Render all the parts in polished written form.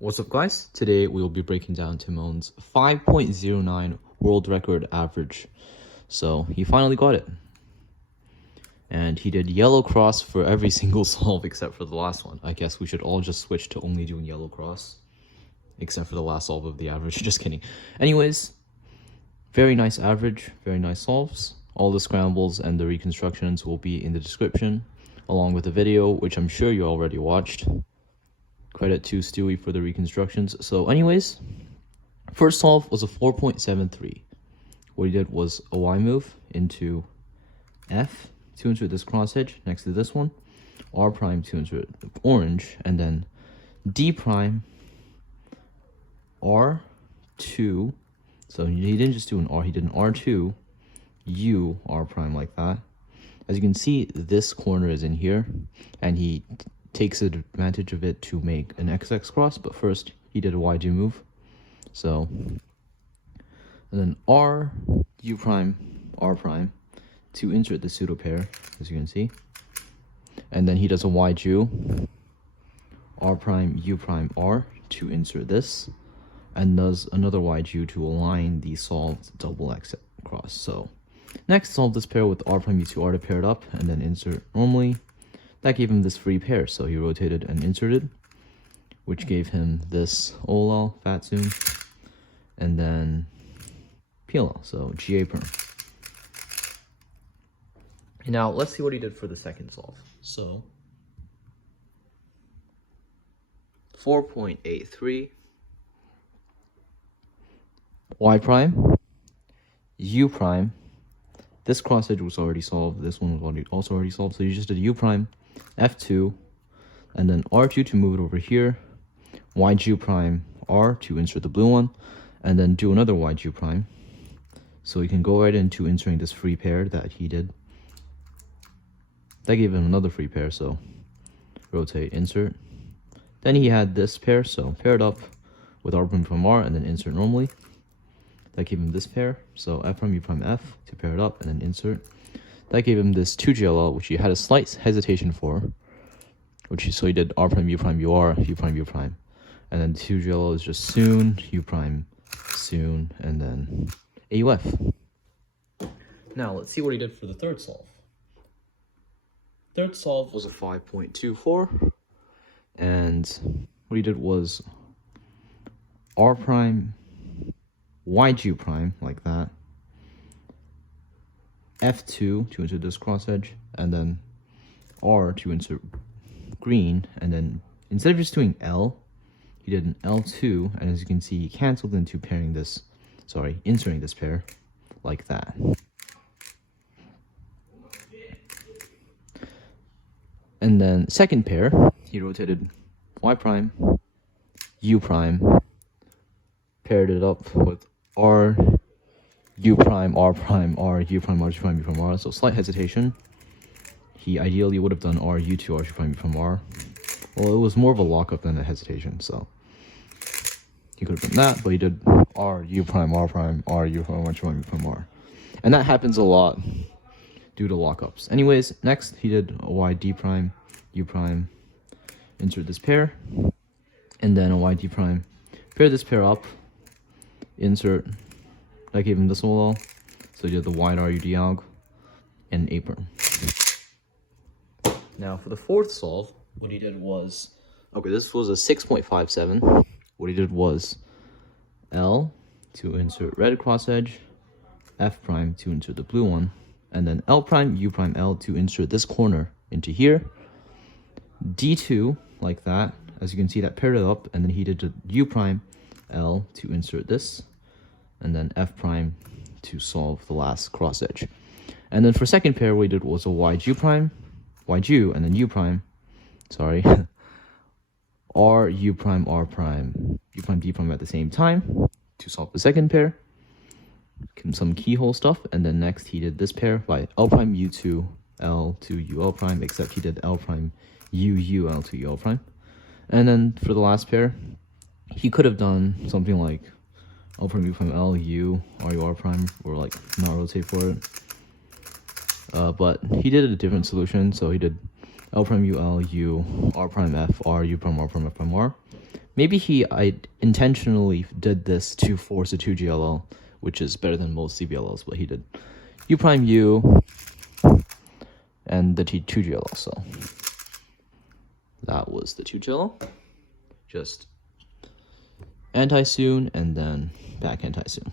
What's up, guys? Today we will be breaking down Tymon's 5.09 world record average. So he finally got it. And he did yellow cross for every single solve except for the last one. I guess we should all just switch to only doing yellow cross. Except for the last solve of the average. Just kidding. Anyways, very nice average, very nice solves. All the scrambles and the reconstructions will be in the description, along with the video, which I'm sure you already watched. Credit to Stewie for the reconstructions. So anyways, first solve was a 4.73. What he did was a Y move into F to insert this cross edge next to this one, R prime to insert orange, and then D prime R2. So he didn't just do an R, he did an R2 U R prime like that. As you can see, this corner is in here, and he takes advantage of it to make an XX cross, but first he did a YG move. So, and then R, U prime, R prime to insert the pseudo pair, as you can see. And then he does a YG, R prime, U prime, R to insert this, and does another YG to align the solved double X cross. So, next solve this pair with R prime, U2, R to pair it up, and then insert normally. That gave him this free pair, so he rotated and inserted, which gave him this OLL, fat soon, and then PLL, so GA perm. And now let's see what he did for the second solve. So 4.83 Y prime, U prime. This cross edge was already solved. This one was also already solved. So you just did U prime, F2, and then R2 to move it over here, YG prime, R to insert the blue one, and then do another YG prime. So you can go right into inserting this free pair that he did. That gave him another free pair, so rotate, insert. Then he had this pair, so pair it up with R prime from R, and then insert normally. That gave him this pair, so F prime, U prime, F to pair it up and then insert. That gave him this 2GLL, which he had a slight hesitation for, so he did R prime, U prime, UR, U prime, U prime. And then 2GLL is just soon, U prime, soon, and then AUF. Now, let's see what he did for the third solve. Third solve was a 5.24, and what he did was R prime, YG prime, like that, F2 to insert this cross edge, and then R to insert green, and then instead of just doing L, he did an L2, and as you can see, he canceled into inserting this pair, like that. And then second pair, he rotated Y prime, U prime, paired it up with R, U prime, R prime, R, U prime, R, G prime, U prime, R. So slight hesitation. He ideally would have done R, U2, R, G prime, U prime, R. Well, it was more of a lockup than a hesitation, so he could have done that, but he did R, U prime, R prime, R, U prime, R, G prime, U prime, R. And that happens a lot due to lockups. Anyways, next he did a Y, D prime, U prime, insert this pair, and then a Y, D prime, pair this pair up, insert. That gave him this OLL, so he did the wide RU diag and A perm. Now for the fourth solve, what he did was, okay, this was a 6.57. What he did was L to insert red cross edge, F prime to insert the blue one, and then L prime, U prime, L to insert this corner into here, D2 like that. As you can see, that paired it up, and then he did the U prime, L to insert this, and then F prime to solve the last cross edge. And then for second pair, what we did was a YG prime, YG, and then U prime, R, U prime, R prime, U prime, D prime at the same time to solve the second pair. Some keyhole stuff, and then next he did this pair by L prime, U2, L to UL prime, except he did L prime, U, L to UL prime. And then for the last pair, he could have done something like L prime, U prime, L, U, R, U, R prime, or like not rotate for it. But he did a different solution, so he did L prime, U, L, U, R prime, F, R, U prime, R prime, F prime, R. Maybe I intentionally did this to force a 2GLL, which is better than most CBLLs, but he did U prime U and the 2GLL, so that was the 2GLL. Just anti-soon and then back anti-soon.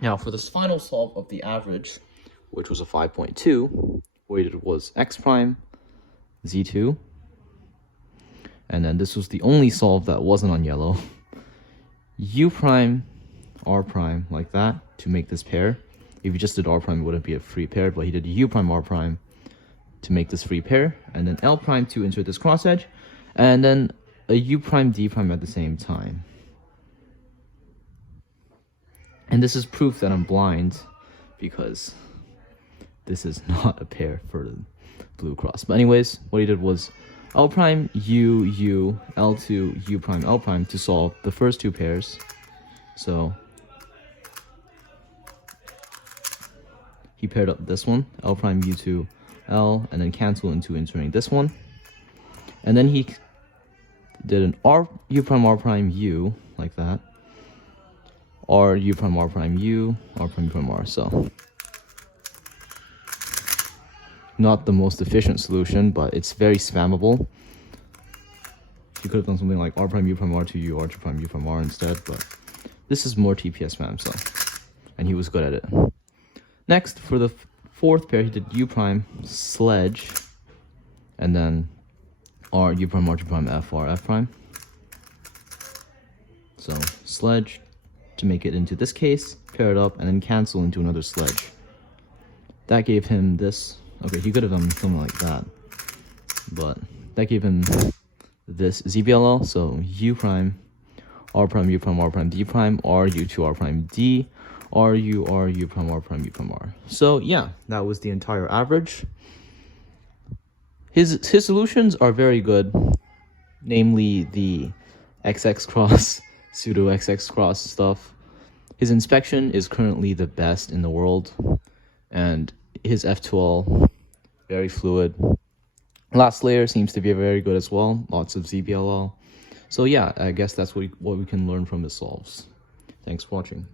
Now for this final solve of the average, which was a 5.2, what we did was x prime, z2, and then this was the only solve that wasn't on yellow. U prime, R prime, like that, to make this pair. If you just did R prime, it wouldn't be a free pair, but he did U prime, R prime to make this free pair, and then L prime to insert this cross edge, and then a U prime, D prime at the same time. And this is proof that I'm blind, because this is not a pair for the blue cross. But anyways, what he did was L prime, U, U, L2, U prime, L prime to solve the first two pairs. So he paired up this one, L prime, U2, L, and then cancel into entering this one. And then he did an R, U prime, R prime, U, like that. R, U prime, R prime, U, R prime, U prime, R. So not the most efficient solution, but it's very spammable. You could have done something like R prime, U prime, R2, U, R2 prime, U prime, R instead, but this is more TPS spam, so, and he was good at it. Next, for the fourth pair, he did U prime, sledge, and then R, U prime, R2 prime, F, R, F prime. So, sledge to make it into this case, pair it up, and then cancel into another sledge. That gave him this. Okay, he could have done something like that, but that gave him this ZBLL, so U prime, R prime, U prime, R prime, D prime, R, U2, R prime, D, R, U, R, U prime, R prime, U prime, R. So yeah, that was the entire average. His solutions are very good, namely the xxcross, pseudo xxcross stuff. His inspection is currently the best in the world, and his F2L, very fluid. Last layer seems to be very good as well, lots of ZBLL. So yeah, I guess that's what we can learn from his solves. Thanks for watching.